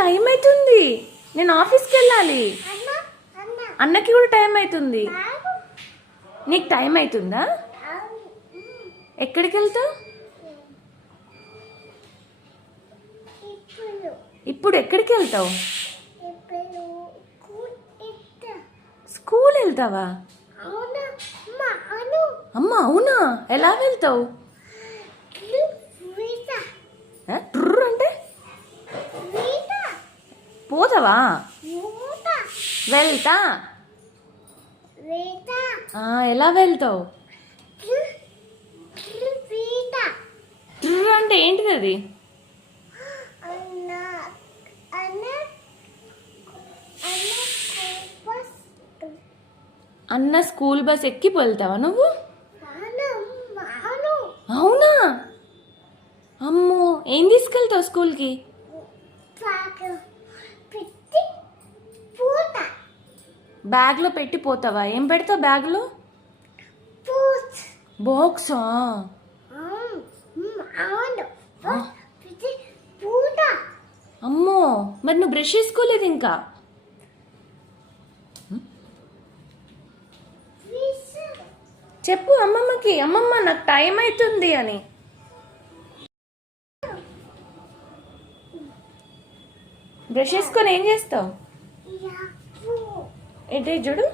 Time అవుతుంది, నేను ఆఫీస్కి వెళ్ళాలి. అన్నకి కూడా టైం అవుతుంది. నీకు టైం అవుతుందా? ఎక్కడికి వెళ్తావు ఇప్పుడు? ఎక్కడికి వెళ్తావు? స్కూల్ వెళ్తావా? అమ్మ అవునా? ఎలా వెళ్తావు? ట్రర్ అంటే పోతావా? వెళ్తా. ఎలా వెళ్తావు? ట్రర్ అంటే ఏంటిది అది? అన్న స్కూల్ బస్ ఎక్కి వెళ్తావా నువ్వు? అవునా? అమ్మో, ఏం తీసుకెళ్తావు స్కూల్కి? బ్యాగ్లో పెట్టి పోతావా? ఏం పెడతావు బ్యాగ్లో? బాక్సా? అమ్మో, మరి నువ్వు బ్రష్ చేసుకోలేదు ఇంకా? చెప్పు అమ్మమ్మకి, అమ్మమ్మ నాకు టైం అవుతుంది అని. బ్రష్ వేసుకొని ఏం చేస్తావు? ఏంటి చూడు,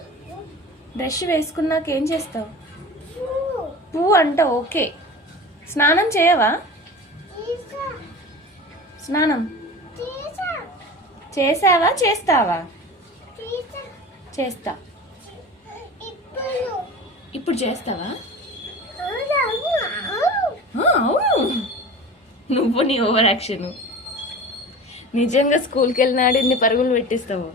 బ్రష్ వేసుకున్నాక ఏం చేస్తావు? పువ్వు అంట. ఓకే, స్నానం చేయవా? స్నానం చేసావా? చేస్తావా? చేస్తా. ఇప్పుడు చేస్తావా? అవును. నువ్వు నీ ఓవర్ యాక్షన్. నిజంగా స్కూల్కి వెళ్ళినాడు ఇన్ని పరుగులు పెట్టిస్తావు.